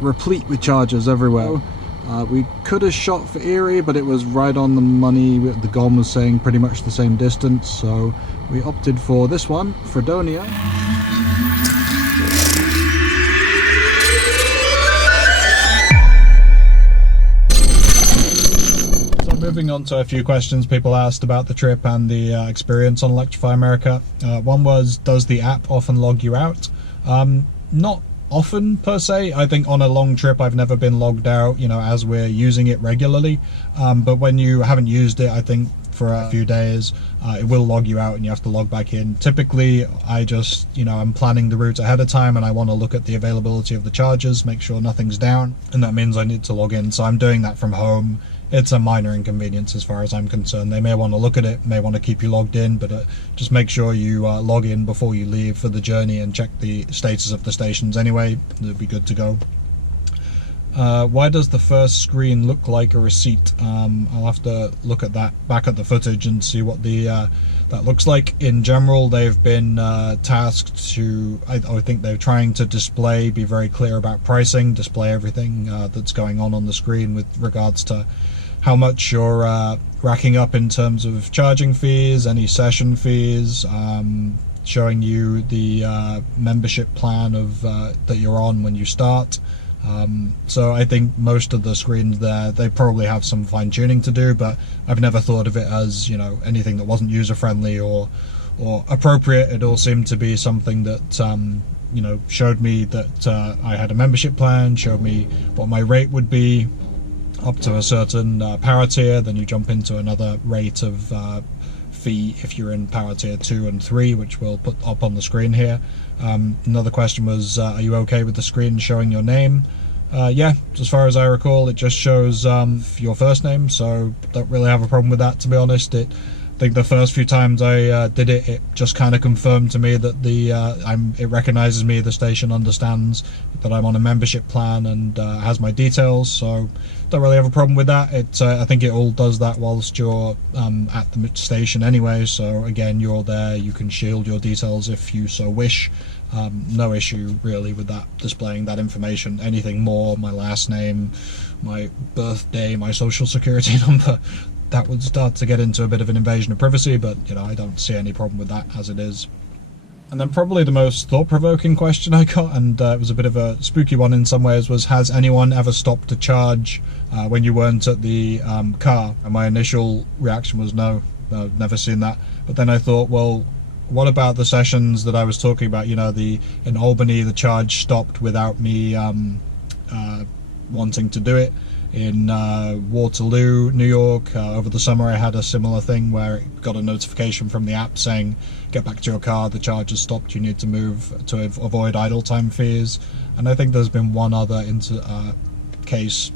replete with chargers everywhere. We could have shot for Erie, but it was right on the money. The GOM was saying pretty much the same distance, so we opted for this one, Fredonia. So moving on to a few questions people asked about the trip and the experience on Electrify America. One was, does the app often log you out? Not often per se. I think on a long trip I've never been logged out, you know, as we're using it regularly, but when you haven't used it, I think for a few days, it will log you out and you have to log back in. Typically I just, you know, I'm planning the route ahead of time and I want to look at the availability of the chargers, make sure nothing's down, and that means I need to log in, so I'm doing that from home. It's a minor inconvenience as far as I'm concerned. They may want to look at it, may want to keep you logged in, but just make sure you log in before you leave for the journey and check the status of the stations anyway. It'll be good to go. Why does the first screen look like a receipt? I'll have to look at that back at the footage and see what the that looks like. In general, they've been tasked to, I think they're trying to display, be very clear about pricing, display everything that's going on the screen with regards to how much you're racking up in terms of charging fees, any session fees, showing you the membership plan of that you're on when you start. So I think most of the screens there, they probably have some fine-tuning to do, but I've never thought of it as, you know, anything that wasn't user-friendly or appropriate. It all seemed to be something that you know, showed me that I had a membership plan, showed me what my rate would be up to a certain power tier, then you jump into another rate of fee if you're in power tier 2 and 3, which we'll put up on the screen here. Another question was, are you okay with the screen showing your name? Yeah, as far as I recall, it just shows your first name, so don't really have a problem with that, to be honest. I think the first few times I did it, it just kind of confirmed to me that it recognizes me, the station understands that I'm on a membership plan and has my details, so don't really have a problem with that. I think it all does that whilst you're at the station anyway, so again, you're there, you can shield your details if you so wish. No issue really with that, displaying that information. Anything more, my last name, my birthday, my social security number, that would start to get into a bit of an invasion of privacy, but you know, I don't see any problem with that as it is. And then probably the most thought-provoking question I got, and it was a bit of a spooky one in some ways, was, has anyone ever stopped to charge when you weren't at the car? And my initial reaction was no, never seen that. But then I thought, well, what about the sessions that I was talking about? You know, in Albany, the charge stopped without me wanting to do it. In Waterloo, New York, over the summer I had a similar thing where it got a notification from the app saying, get back to your car, the charge has stopped, you need to move to avoid idle time fees. And I think there's been one other case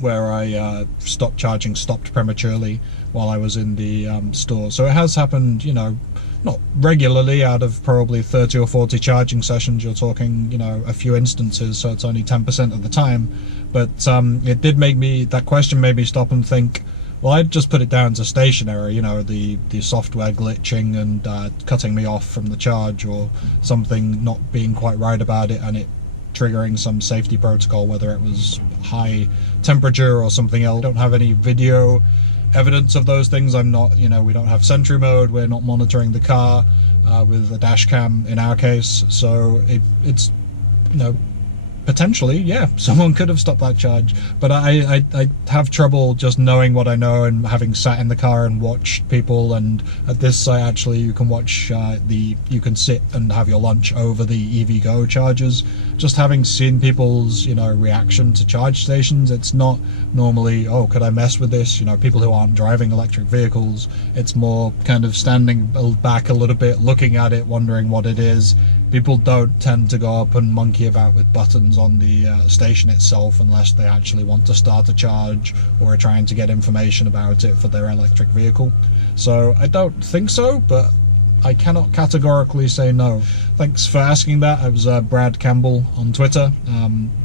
where I stopped prematurely while I was in the store. So it has happened, you know, not regularly. Out of probably 30 or 40 charging sessions, you're talking, you know, a few instances, so it's only 10% of the time. But it did make me, that question made me stop and think, well, I'd just put it down to stationary, you know, the software glitching and cutting me off from the charge, or something not being quite right about it and it triggering some safety protocol, whether it was high temperature or something else. I don't have any video evidence of those things. I'm not, you know, we don't have sentry mode, we're not monitoring the car with a dash cam in our case, so it's, you know, potentially, yeah, someone could have stopped that charge. But I have trouble just knowing what I know, and having sat in the car and watched people, and at this site actually you can watch you can sit and have your lunch over the EVgo chargers. Just having seen people's, you know, reaction to charge stations, it's not normally, oh, could I mess with this? You know, people who aren't driving electric vehicles, it's more kind of standing back a little bit, looking at it, wondering what it is. People don't tend to go up and monkey about with buttons on the station itself unless they actually want to start a charge or are trying to get information about it for their electric vehicle. So I don't think so, but I cannot categorically say no. Thanks for asking that. It was Brad Campbell on Twitter.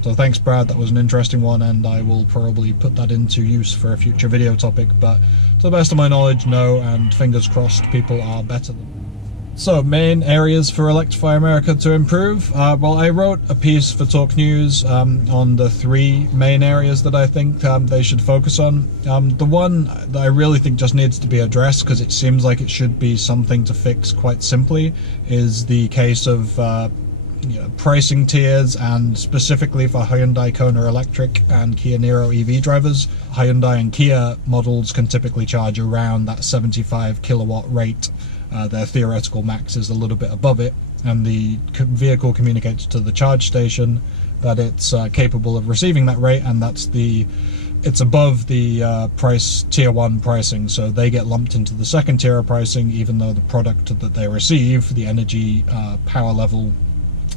So thanks, Brad. That was an interesting one, and I will probably put that into use for a future video topic. But to the best of my knowledge, no, and fingers crossed people are better than So, main areas for Electrify America to improve. Well, I wrote a piece for Talk News on the 3 main areas that I think they should focus on. The one that I really think just needs to be addressed, because it seems like it should be something to fix quite simply, is the case of pricing tiers, and specifically for Hyundai Kona electric and Kia Niro EV drivers. Hyundai and Kia models can typically charge around that 75 kilowatt rate. Their theoretical max is a little bit above it, and the vehicle communicates to the charge station that it's capable of receiving that rate, and it's above the price tier 1 pricing, so they get lumped into the second tier of pricing, even though the product that they receive, the energy power level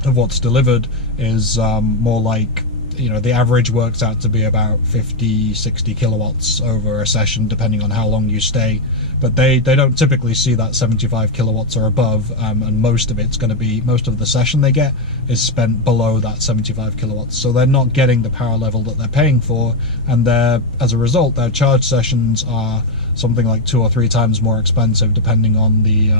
of what's delivered, is more like, the average works out to be about 50-60 kilowatts over a session, depending on how long you stay. But they don't typically see that 75 kilowatts or above, and most of the session they get is spent below that 75 kilowatts. So they're not getting the power level that they're paying for, and as a result, their charge sessions are something like 2 or 3 times more expensive, depending on the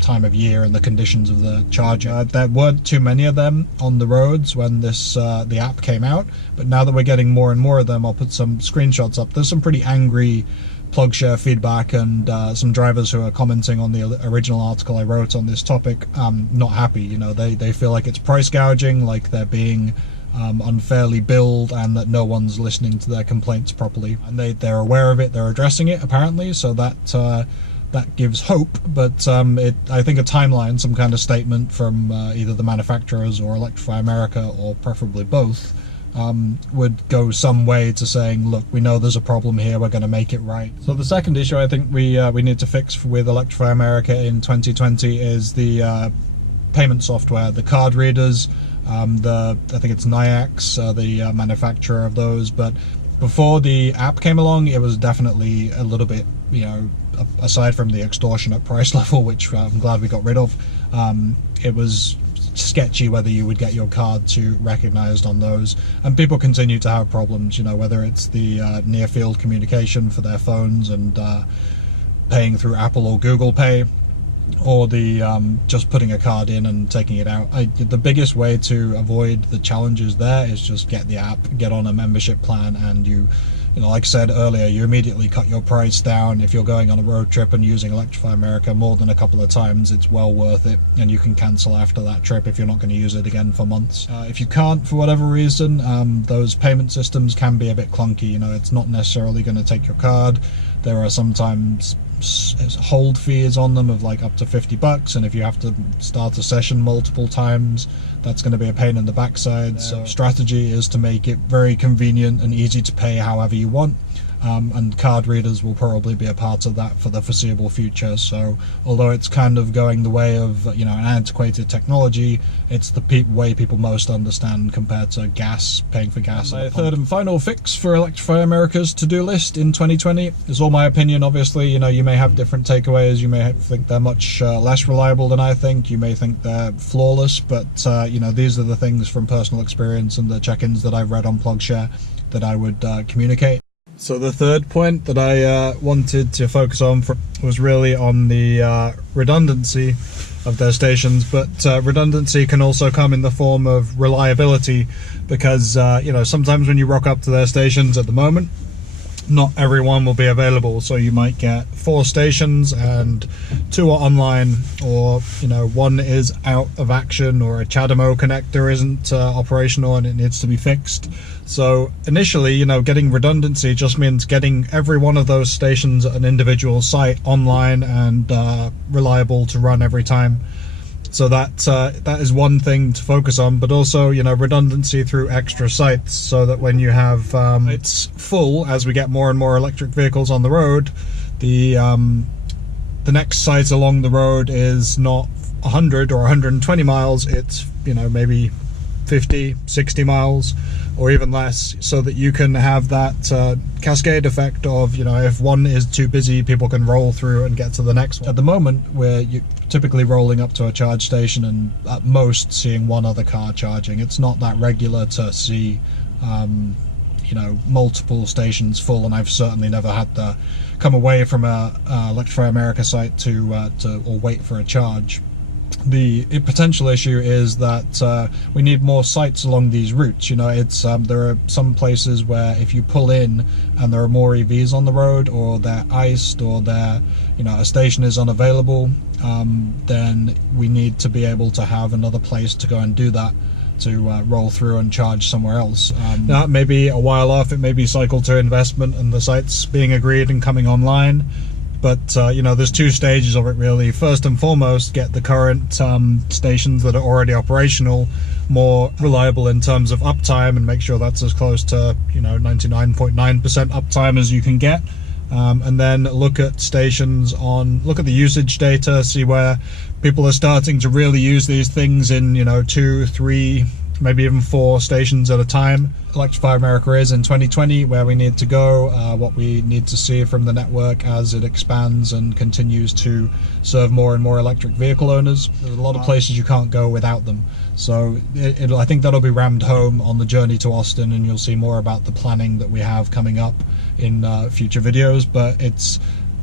time of year and the conditions of the charger. There weren't too many of them on the roads when the app came out, but now that we're getting more and more of them, I'll put some screenshots up. There's some pretty angry Plugshare feedback, and some drivers who are commenting on the original article I wrote on this topic, not happy. They feel like it's price gouging, like they're being unfairly billed, and that no one's listening to their complaints properly. And they're aware of it, they're addressing it apparently, so that gives hope. But I think a timeline, some kind of statement from either the manufacturers or Electrify America, or preferably both, would go some way to saying, look, we know there's a problem here, we're going to make it right. So the second issue I think we need to fix with Electrify America in 2020 is the payment software, the card readers. I think it's Nyax, the manufacturer of those. But before the app came along, it was definitely a little bit, aside from the extortionate price level, which I'm glad we got rid of, it was sketchy whether you would get your card to recognized on those, and people continue to have problems, whether it's the near field communication for their phones and paying through Apple or Google Pay, or the just putting a card in and taking it out. The biggest way to avoid the challenges there is just get the app, get on a membership plan, and like I said earlier, you immediately cut your price down. If you're going on a road trip and using Electrify America more than a couple of times, it's well worth it, and you can cancel after that trip if you're not going to use it again for months. If you can't, for whatever reason, those payment systems can be a bit clunky. It's not necessarily going to take your card. There are sometimes hold fees on them of like up to $50, and if you have to start a session multiple times, that's going to be a pain in the backside. So strategy is to make it very convenient and easy to pay however you want, and card readers will probably be a part of that for the foreseeable future. So although it's kind of going the way of an antiquated technology, it's the way people most understand compared to paying for gas. My third and final fix for Electrify America's to-do list in 2020 is all my opinion, obviously. You may have different takeaways, you may think they're much less reliable than I think, you may think they're flawless, but these are the things from personal experience and the check-ins that I've read on Plugshare that I would communicate. So the third point that I wanted to focus on was really on the redundancy of their stations, but redundancy can also come in the form of reliability, because sometimes when you rock up to their stations at the moment, not everyone will be available. So you might get 4 stations and 2 are online, or 1 is out of action, or a CHAdeMO connector isn't operational and it needs to be fixed. So initially, getting redundancy just means getting every one of those stations at an individual site online and reliable to run every time. So that is one thing to focus on, but also redundancy through extra sites, so that when you have it's full, as we get more and more electric vehicles on the road, the next site along the road is not 100 or 120 miles, it's maybe 50, 60 miles or even less, so that you can have that cascade effect of, if one is too busy, people can roll through and get to the next one. At the moment, we're typically rolling up to a charge station and at most seeing one other car charging. It's not that regular to see you know, multiple stations full, and I've certainly never had to come away from a Electrify America site to or wait for a charge. The potential issue is that we need more sites along these routes. You know, it's there are some places where if you pull in and there are more EVs on the road, or they're iced, or they're, you know, a station is unavailable, then we need to be able to have another place to go and do that, to roll through and charge somewhere else. That may be a while off. It may be cycle 2 investment and the sites being agreed and coming online. But, you know, there's 2 stages of it really. First and foremost, get the current stations that are already operational more reliable in terms of uptime, and make sure that's as close to, you know, 99.9% uptime as you can get. And then look at stations look at the usage data, see where people are starting to really use these things in, you know, 2, 3, maybe even 4 stations at a time. Electrify America is in 2020 where we need to go, what we need to see from the network as it expands and continues to serve more and more electric vehicle owners. There's a lot of places you can't go without them. So I think that'll be rammed home on the journey to Austin, and you'll see more about the planning that we have coming up in future videos. But it's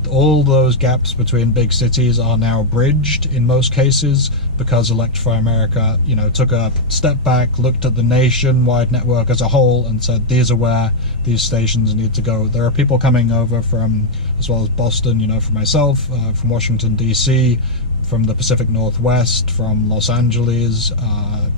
all those gaps between big cities are now bridged in most cases, because Electrify America, you know, took a step back, looked at the nationwide network as a whole, and said these are where these stations need to go. There are people coming over from, as well as Boston, you know, for myself, from Washington DC, from the Pacific Northwest, from Los Angeles,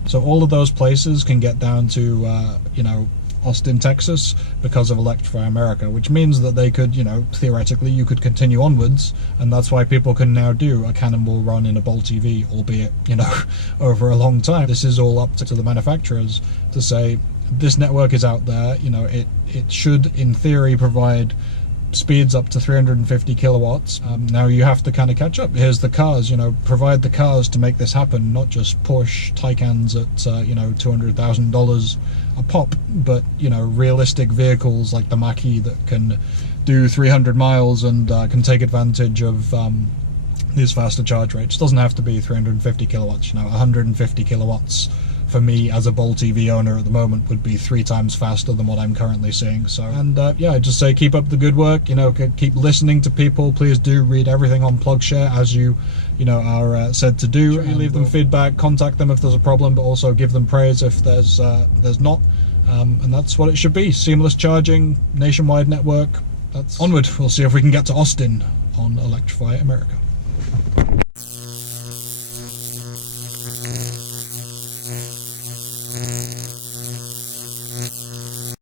so all of those places can get down to you know, Austin, Texas, because of Electrify America, which means that they could, you know, theoretically you could continue onwards, and that's why people can now do a cannonball run in a Bolt EV, albeit, you know, over a long time. This is all up to the manufacturers to say this network is out there, you know, it should in theory provide speeds up to 350 kilowatts. Now you have to kind of catch up. Here's the cars, you know, provide the cars to make this happen, not just Porsche Taycans at you know, $200,000 a pop, but, you know, realistic vehicles like the Mach-E that can do 300 miles and can take advantage of these faster charge rates. It doesn't have to be 350 kilowatts, you know, 150 kilowatts for me as a Bolt EV owner at the moment would be 3 times faster than what I'm currently seeing. So, and yeah, I just say keep up the good work, you know, keep listening to people. Please do read everything on Plugshare as you know, are said to do. Sure, you leave them feedback, contact them if there's a problem, but also give them praise if there's not. And that's what it should be. Seamless charging, nationwide network. That's onward. We'll see if we can get to Austin on Electrify America.